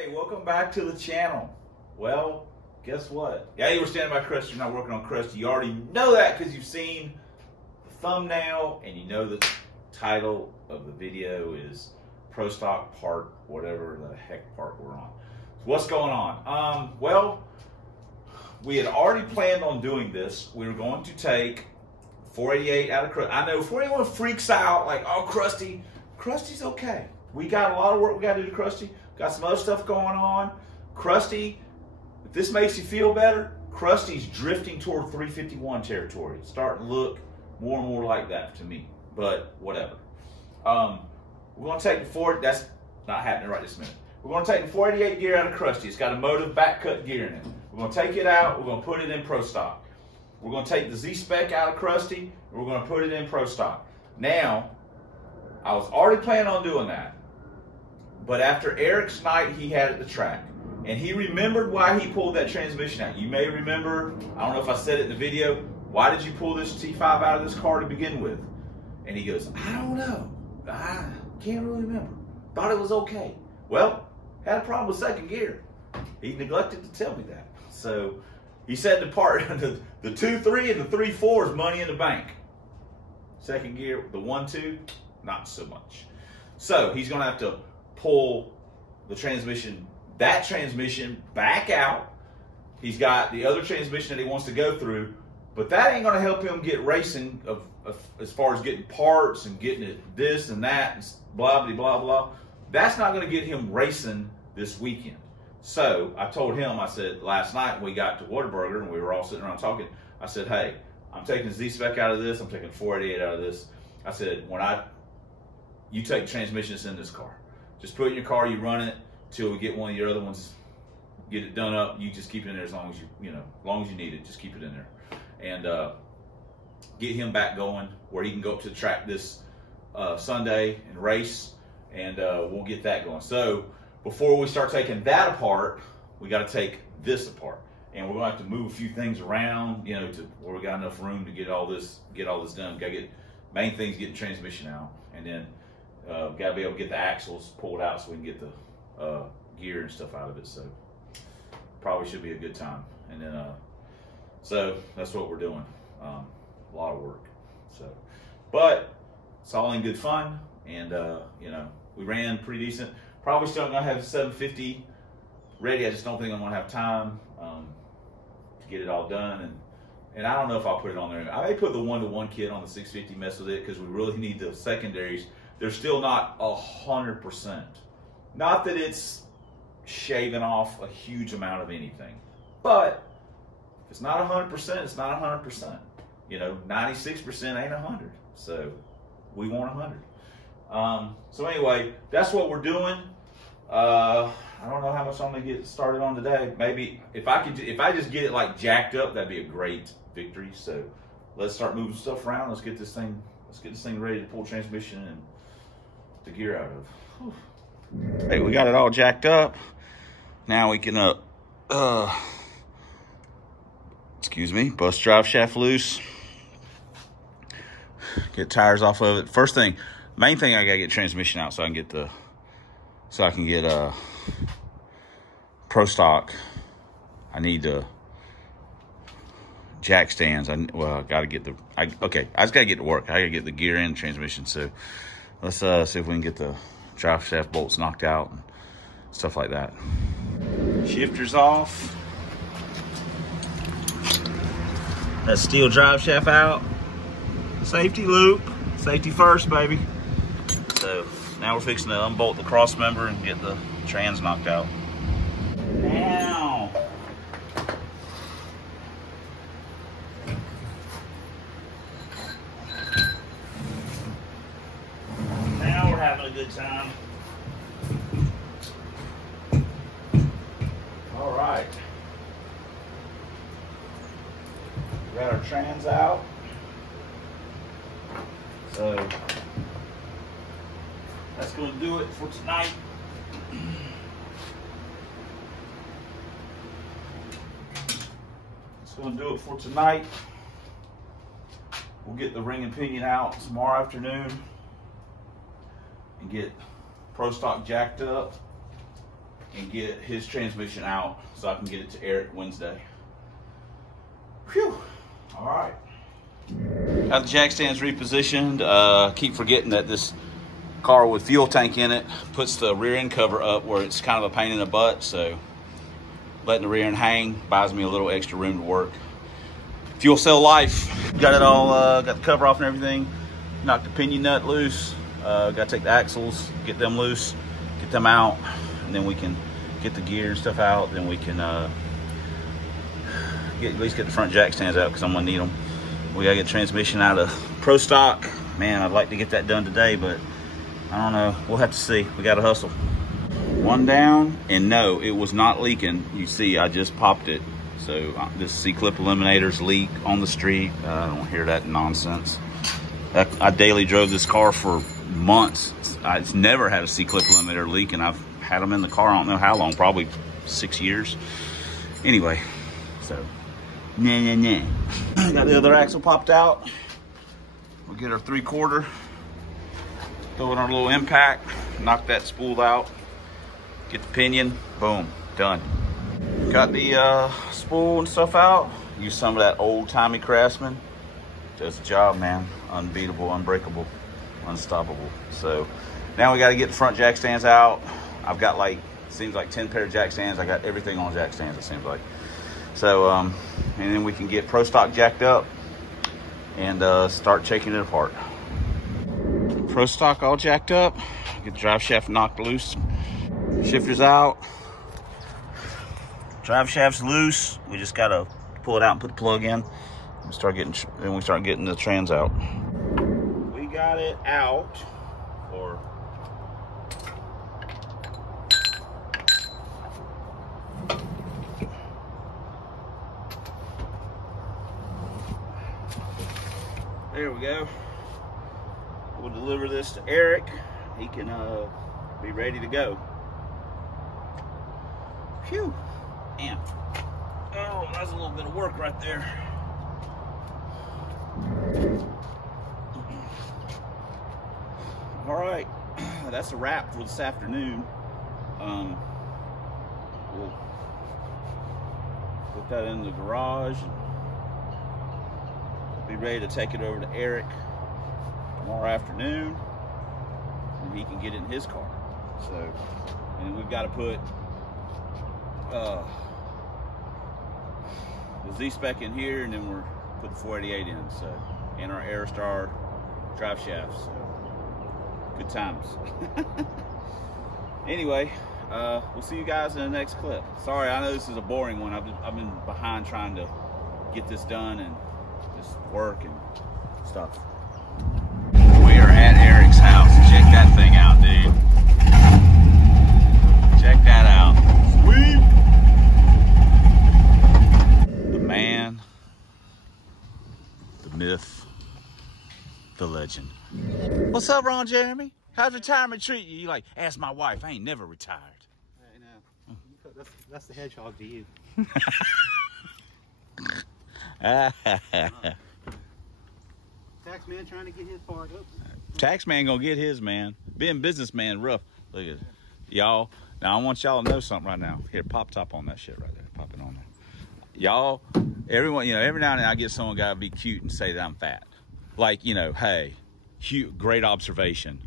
Hey, welcome back to the channel. Well, guess what? Yeah, you were standing by Krusty, you're not working on Krusty. You already know that because you've seen the thumbnail and you know the title of the video is Pro Stock Part, whatever the heck part we're on. So what's going on? Well, we had already planned on doing this. We were going to take 488 out of Krusty. I know before anyone freaks out, like, oh, Krusty's okay. We got a lot of work we got to do to Krusty. Got some other stuff going on. Krusty, if this makes you feel better, Krusty's drifting toward 351 territory. It's starting to look more and more like that to me, but whatever. We're going to take the that's not happening right this minute. We're going to take the 488 gear out of Krusty. It's got a motive back cut gear in it. We're going to take it out. We're going to put it in Pro Stock. We're going to take the Z spec out of Krusty, and we're going to put it in Pro Stock. Now, I was already planning on doing that. But after Eric's night he had at the track, and he remembered why he pulled that transmission out. You may remember, I don't know if I said it in the video, why did you pull this T5 out of this car to begin with? And he goes, I don't know. I can't really remember. Thought it was okay. Well, had a problem with second gear. He neglected to tell me that. So he said the part, the 2.3 and the 3.4 is money in the bank. Second gear, the 1.2, not so much. So he's going to have to pull the transmission, that transmission back out. He's got the other transmission that he wants to go through, but that ain't going to help him get racing as far as getting parts and getting it this and that and blah, blah, blah, blah. That's not going to get him racing this weekend. So I told him, I said, last night when we got to Whataburger and we were all sitting around talking, I said, hey, I'm taking Z-Spec out of this, I'm taking 488 out of this. I said, you take transmissions in this car. Just put it in your car, you run it till we get one of your other ones, get it done up. You just keep it in there as long as as long as you need it. Just keep it in there, and get him back going where he can go up to the track this Sunday and race, and we'll get that going. So before we start taking that apart, we got to take this apart, and we're going to have to move a few things around, to where we got enough room to get all this done. Got to get main things, getting transmission out, and then. Got to be able to get the axles pulled out so we can get the gear and stuff out of it. So probably should be a good time. And then so that's what we're doing. A lot of work. So, but it's all in good fun. And we ran pretty decent. Probably still gonna have 750 ready. I just don't think I'm gonna have time to get it all done. And I don't know if I'll put it on there. I may put the 1-to-1 kit on the 650, mess with it, because we really need the secondaries. They're still not 100%. Not that it's shaving off a huge amount of anything, but if it's not 100%, it's not 100%. 96% ain't 100. So we want 100. So anyway, that's what we're doing. I don't know how much I'm gonna get started on today. Maybe if I just get it like jacked up, that'd be a great victory. So let's start moving stuff around. Let's get this thing ready to pull transmission and the gear out of. Whew. Hey, we got it all jacked up. Now we can excuse me, bust drive shaft loose. Get tires off of it. First thing, main thing, I gotta get transmission out so I can get Pro Stock. I need jack stands. I just gotta get to work. I gotta get the gear and transmission. So let's see if we can get the drive shaft bolts knocked out and stuff like that. Shifter's off. That steel drive shaft out. Safety loop. Safety first, baby. So now we're fixing to unbolt the cross member and get the trans knocked out. Now we're having a good time. All right. We got our trans out. So that's going to do it for tonight. That's going to do it for tonight. We'll get the ring and pinion out tomorrow afternoon and get Pro Stock jacked up. and get his transmission out so I can get it to Eric Wednesday. Phew. All right. Got the jack stands repositioned. Keep forgetting that this car with fuel tank in it puts the rear end cover up where it's kind of a pain in the butt. So letting the rear end hang buys me a little extra room to work. Fuel cell life. Got it all, got the cover off and everything. Knocked the pinion nut loose. Got to take the axles, get them loose, get them out, and then we can get the gear and stuff out. Then we can at least get the front jack stands out because I'm gonna need them. We gotta get transmission out of Pro Stock. Man, I'd like to get that done today, but I don't know. We'll have to see. We gotta hustle. One down, and no, it was not leaking. You see, I just popped it. So this C-clip eliminator's leak on the street. I don't hear that nonsense. I daily drove this car for months. It's never had a C-clip eliminator leak, and I've had them in the car I don't know how long, probably 6 years. Anyway, so got the other axle popped out. We'll get our 3/4, throw in our little impact, knock that spool out, get the pinion, boom, done. Got the spool and stuff out. Use some of that old-timey Craftsman. Does the job, man. Unbeatable, unbreakable, unstoppable. So now we got to get the front jack stands out. I've got like, seems like 10 pair of jack stands. I got everything on jack stands, it seems like. So, and then we can get Pro Stock jacked up and start taking it apart. Pro Stock all jacked up. Get the drive shaft knocked loose. Shifters out. Drive shaft's loose. We just got to pull it out and put the plug in. We start getting the trans out. We got it out, or there we go. We'll deliver this to Eric. He can be ready to go. Phew. Damn. Oh, that's a little bit of work right there. All right, that's a wrap for this afternoon. We'll put that in the garage and be ready to take it over to Eric tomorrow afternoon, and he can get it in his car. So, and we've got to put the Z-spec in here, and then we're put the 488 in, so, and our Aerostar drive shafts. So good times. Anyway, we'll see you guys in the next clip. Sorry, I know this is a boring one. I've been behind trying to get this done and just work and stuff. We are at Eric's house. Check that thing out, dude. Check that out. Sweet. The man, the myth, the legend. What's up, Ron Jeremy? How's retirement treat you? You like, ask my wife. I ain't never retired. I know. That's the hedgehog to you. Tax man trying to get his part up. Tax man gonna get his, man. Being businessman rough. Look at it. Y'all, now I want y'all to know something right now. Here, pop top on that shit right there. Pop it on there. Y'all, everyone, you know, every now and then I get someone gotta be cute and say that I'm fat. Like, you know, hey, cute, great observation.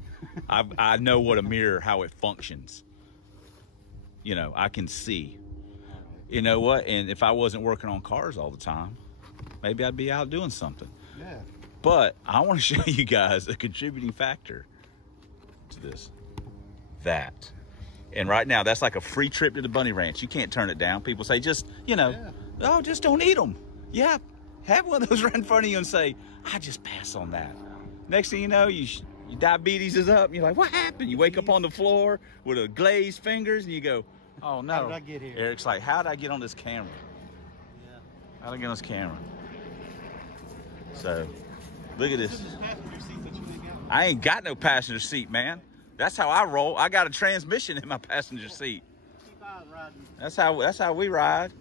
I know what a mirror, how it functions. You know, I can see. You know what? And if I wasn't working on cars all the time, maybe I'd be out doing something. Yeah. But I want to show you guys a contributing factor to this. That. And right now, that's like a free trip to the bunny ranch. You can't turn it down. People say, just, you know, oh, just don't eat them. Yeah, have one of those right in front of you and say, I just pass on that. Next thing you know, your diabetes is up. And you're like, what happened? You wake up on the floor with a glazed fingers and you go, oh no. How did I get here? Eric's like, how did I get on this camera? Yeah. How did I get on this camera? So, look at this. I ain't got no passenger seat, man. That's how I roll. I got a transmission in my passenger seat. That's how we ride.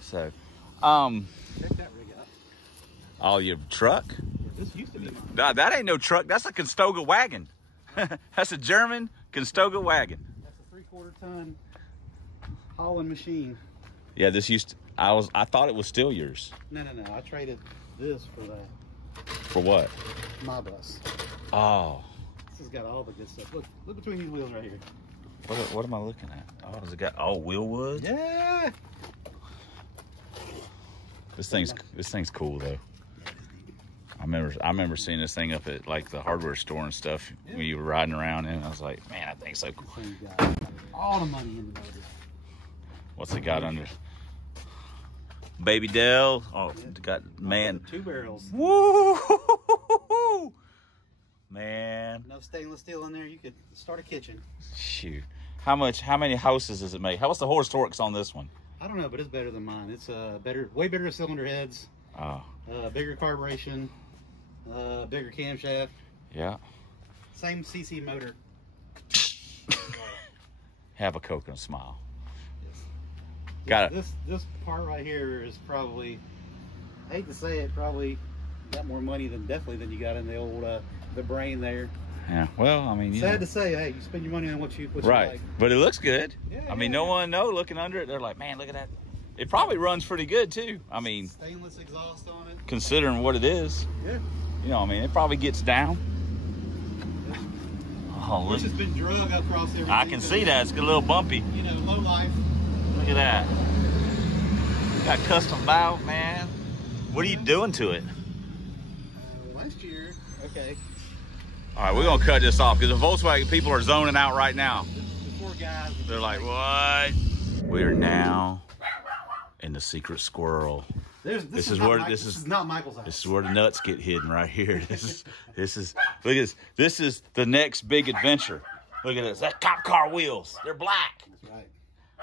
So, check that rig out. Oh, your truck? This used to be mine. Nah, that ain't no truck. That's a Constoga wagon. That's a German Constoga wagon. That's a 3/4 ton hauling machine. Yeah, this used to, I thought it was still yours. No. I traded this for that. For what? My bus. Oh. This has got all the good stuff. Look between these wheels right here. What am I looking at? Oh, does it got wheel wood? Yeah. This thing's cool though. I remember seeing this thing up at like the hardware store and stuff when you were riding around and I was like, man, that thing's so cool. This thing got all the money in the motor. What's it got under? Baby Dell. Oh, it got man. 2 barrels. Woo! Man. Enough stainless steel in there, you could start a kitchen. Shoot. How many houses does it make? What's the horse torques on this one? I don't know, but it's better than mine. It's way better cylinder heads. Oh. Bigger carburation, bigger camshaft. Yeah. Same CC motor. Have a Coke and a smile. Yes. Got it. This part right here is probably, I hate to say it, probably got more money definitely than you got in the old the brain there. Yeah. Well, I mean, sad to say, hey, you spend your money on what you right. like. But it looks good. Yeah, I mean, no one know looking under it. They're like, man, look at that. It probably runs pretty good too. I mean, stainless exhaust on it. Considering what it is. Yeah. You know, I mean, it probably gets down. Oh, look. It's just been drug across everything. I can see that. It's a little bumpy. You know, low life. Look at that. Got custom valve, man. What are you doing to it? Last year. Okay. All right, we're going to cut this off because the Volkswagen people are zoning out right now. The poor guys. They're like, what? We're now in the secret squirrel. This is not Michael's house. This is where the nuts get hidden right here. This is look at this. This is the next big adventure. Look at this. That cop car wheels. They're black. That's right.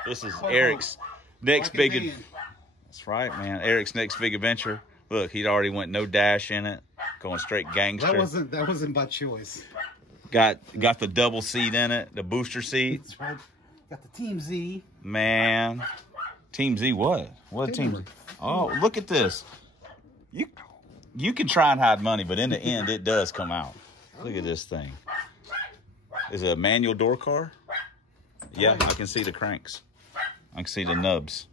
This is Eric's next big. That's right, man. Eric's next big adventure. Look, he'd already went no dash in it, going straight gangster. That wasn't by choice. Got the double seat in it, the booster seat. That's right. Got the Team Z. Man, Team Z what? What Team Z? Oh, look at this. You can try and hide money, but in the end, it does come out. Look at this thing. Is it a manual door car? Yeah, I can see the cranks. I can see the nubs.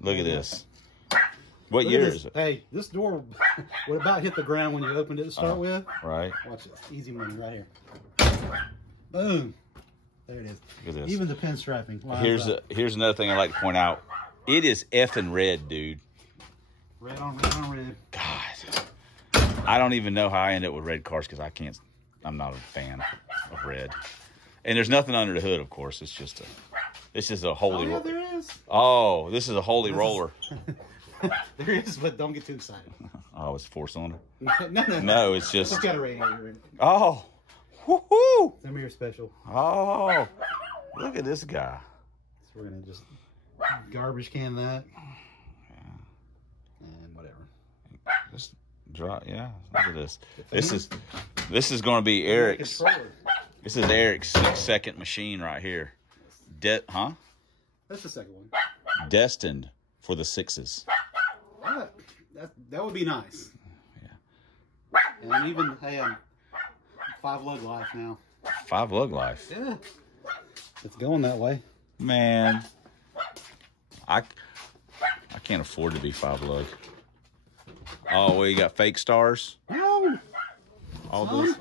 Look at this. What year is it? Hey, this door would about hit the ground when you opened it to start with. Right. Watch this. Easy money right here. Boom. There it is. Look at this. Even the pinstriping. Here's another thing I'd like to point out. It is effing red, dude. Red on red on red. God. I don't even know how I end up with red cars because I'm not a fan of red. And there's nothing under the hood, of course. It's just a holy roller. Oh, yeah, there is. Oh, this is a holy roller. There is, but don't get too excited. Oh, it's 4-cylinder? No, it's just. It's got a radiator in it. Oh. Woohoo! Some here special. Oh. Look at this guy. So we're going to just garbage can that. And whatever. Just drop, yeah. Look at this. This is going to be Eric's. This is Eric's 6-second machine right here. Huh? That's the second one. Destined for the 6s. That would be nice. Yeah. And even, hey, I'm 5 lug life now. 5 lug life? Yeah. It's going that way. Man. I can't afford to be 5 lug. Oh, well, you got fake stars? No. Those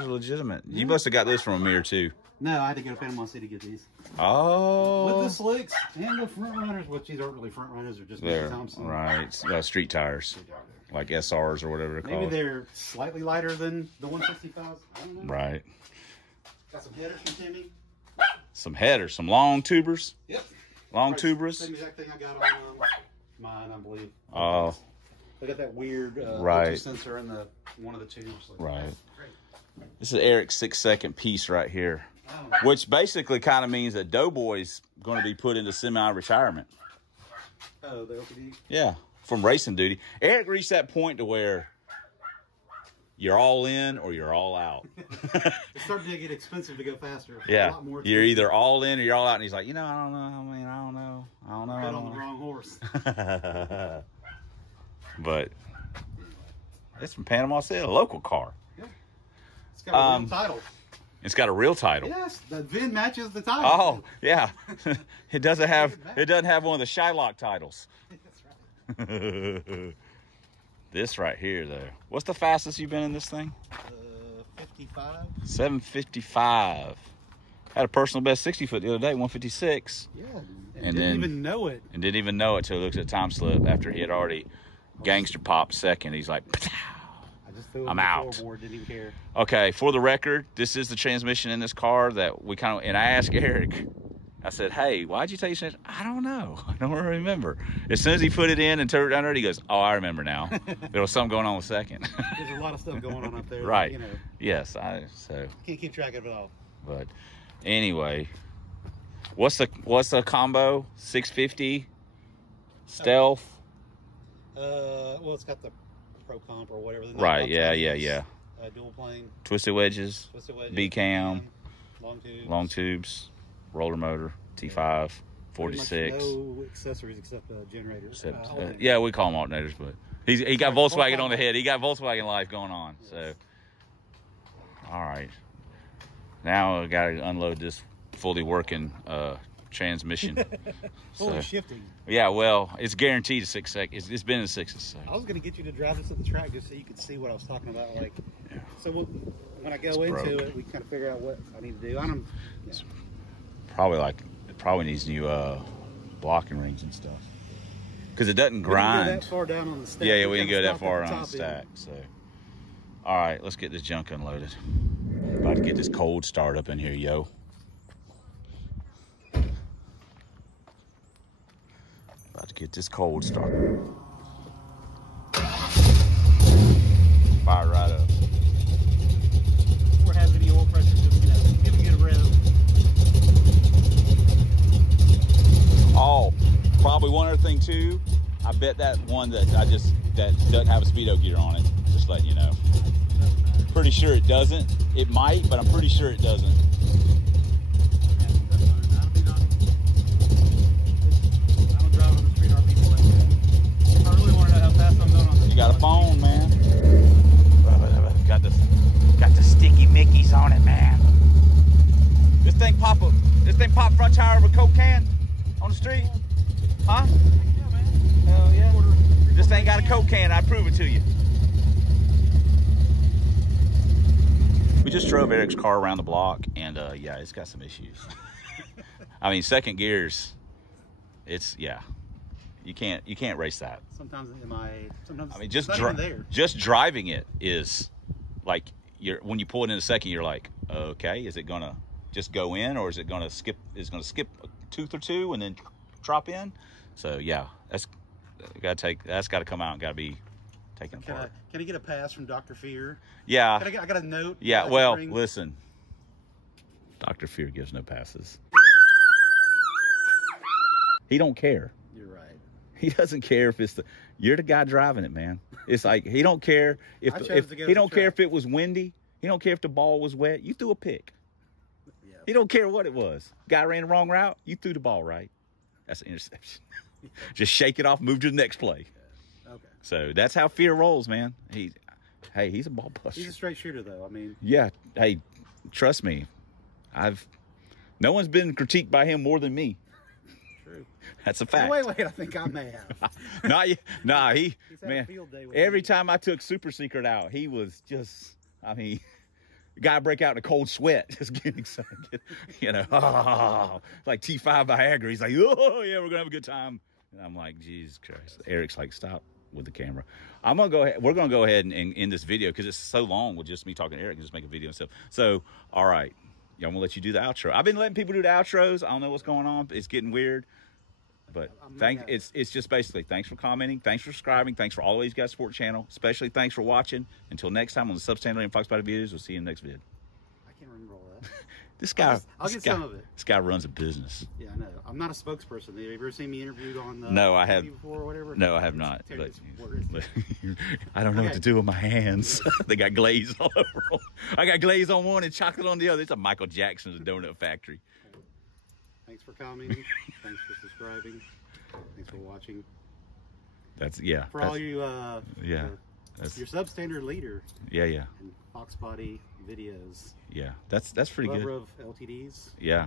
are legitimate. You must have got this from a mirror too. No, I had to go to Panama City to get these. Oh. With the slicks and the front runners, which these aren't really front runners, they're just They're Thompson. right. Street tires. Like SRs or whatever they're called. Maybe they're slightly lighter than the 165s. I don't know. Right. Got some headers from Timmy. Some headers, some long tubers. Yep. Long tubers. Same exact thing I got on mine, I believe. Oh. They got that weird right. sensor in one of the tubes. Like right. Great. This is Eric's 6-second piece right here. Which basically kind of means that Doughboy's going to be put into semi-retirement. Oh, the LPD? Yeah, from racing duty. Eric reached that point to where you're all in or you're all out. It's starting to get expensive to go faster. Yeah, a lot more you're either all in or you're all out. And he's like, I don't know. I don't know. Bet on the wrong horse. But it's from Panama City, a local car. Yeah. It's got a real title. It's got a real title. Yes, the VIN matches the title. Oh, yeah. It doesn't have one of the Shylock titles. That's right. This right here, though. What's the fastest you've been in this thing? 55. 755. Had a personal best 60 foot the other day, 156. Yeah, and didn't even know it. And didn't even know it till he looks at time slip after he had already gangster popped second. He's like, I'm out. Didn't even care. Okay, for the record, this is the transmission in this car that we kind of, and I asked Eric, I said, hey, why'd you take this? I don't know. I don't remember. As soon as he put it in and turned it down there, he goes, oh, I remember now. There was something going on with second. There's a lot of stuff going on up there. Right. You know, yes. So can't keep track of it all. But anyway, what's the combo? 650 stealth. Well, it's got the Pro Comp or whatever. Right. Yeah. Dual plane. Twisted wedges. B cam. Long tubes. Roller motor. T5. 46. No accessories except generators. Yeah, we call them alternators, but he got Volkswagen on the head. He got Volkswagen life going on. Yes. So, all right. Now I got to unload this fully working transmission. Fully shifting. Yeah, well, it's guaranteed 6 seconds. It's been in 6s. So. I was going to get you to drive this at the track just so you could see what I was talking about. Like, yeah. So when I go into it, we kind of figure out what I need to do. It's probably needs new blocking rings and stuff because it doesn't grind. We didn't go that far down on the stack. Yeah, we didn't go that far on the stack. So, all right, let's get this junk unloaded. About to get this cold start up in here, yo. About to get this cold start. Fire right up. Before it has any oil pressure, just give it a rev. Oh, probably one other thing too. I bet that one that doesn't have a speedo gear on it. Just letting you know. Pretty sure it doesn't. It might, but I'm pretty sure it doesn't. I don't drive on the street RP like that. I really want to know how fast I'm going on this. You got a phone, man. Got the sticky Mickeys on it, man. This thing pop front tire of a Coke can on the street? Huh? Yeah, man. Hell yeah. This ain't got a Coke can. I prove it to you. We just drove Eric's car around the block, and yeah, it's got some issues. I mean, second gears, you can't race that. Sometimes I mean, just driving it is like when you pull it in a second, you're like, okay, is it gonna just go in, or is it gonna skip? Is it gonna skip a tooth or two and then drop in? So yeah, that's got to come out and got to be taken apart. Can I get a pass from Dr. Fear? Yeah. I got a note. Yeah, well, listen. Dr. Fear gives no passes. He don't care. You're right. He doesn't care if you're the guy driving it, man. It's like he don't care if he don't care if it was windy. He don't care if the ball was wet. You threw a pick. Yeah. He don't care what it was. Guy ran the wrong route. You threw the ball right. That's an interception. Just shake it off, move to the next play. Okay. So that's how Fear rolls, man. He's a ball buster. He's a straight shooter, though. I mean, yeah. Hey, trust me, no one's been critiqued by him more than me. True. That's a fact. Wait, I think I may have. Nah, He's man. a field day with Every me. time I took Super Secret out, he was just, I mean, guy break out in a cold sweat, just getting excited, like T5 Viagra. He's like, oh yeah, we're gonna have a good time. And I'm like, Jesus Christ. Eric's like, stop with the camera. We're gonna go ahead and end this video because it's so long with just me talking to Eric and just make a video and stuff. So, all right, I'm gonna let you do the outro. I've been letting people do the outros. I don't know what's going on. It's getting weird. But it's just basically thanks for commenting, thanks for subscribing, thanks for always guys support the channel, especially thanks for watching. Until next time on the Substandard and Fox Body videos, we'll see you in the next vid. I can't remember all that. I'll get some of it. This guy runs a business. Yeah, I know. I'm not a spokesperson. Have you ever seen me interviewed on No, I have before or whatever? No, I have not. But I don't know what to do with my hands. They got glaze all over them. I got glaze on one and chocolate on the other. It's a Michael Jackson's donut factory. Thanks for commenting. Thanks for subscribing. Thanks for watching. That's yeah. For all you That's your substandard leader. Yeah, yeah. And Fox body videos. Yeah, that's pretty good. Lover of LTDs. Yeah.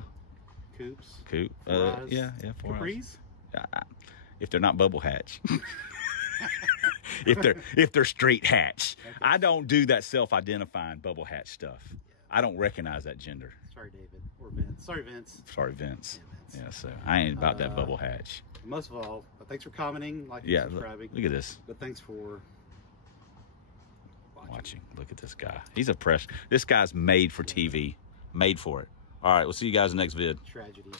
Coupes. Coupe. Yeah, 4 Capris. If they're not bubble hatch. if they're straight hatch. Okay. I don't do that self-identifying bubble hatch stuff. Yeah. I don't recognize that gender. Sorry, David. Or Vince. Sorry, Vince. Sorry, Vince. Yeah, so I ain't about that bubble hatch. Most of all, thanks for commenting, liking, subscribing. Look at this. But thanks for watching. Look at this guy. He's a this guy's made for TV. Made for it. All right, we'll see you guys in the next vid. Tragedy.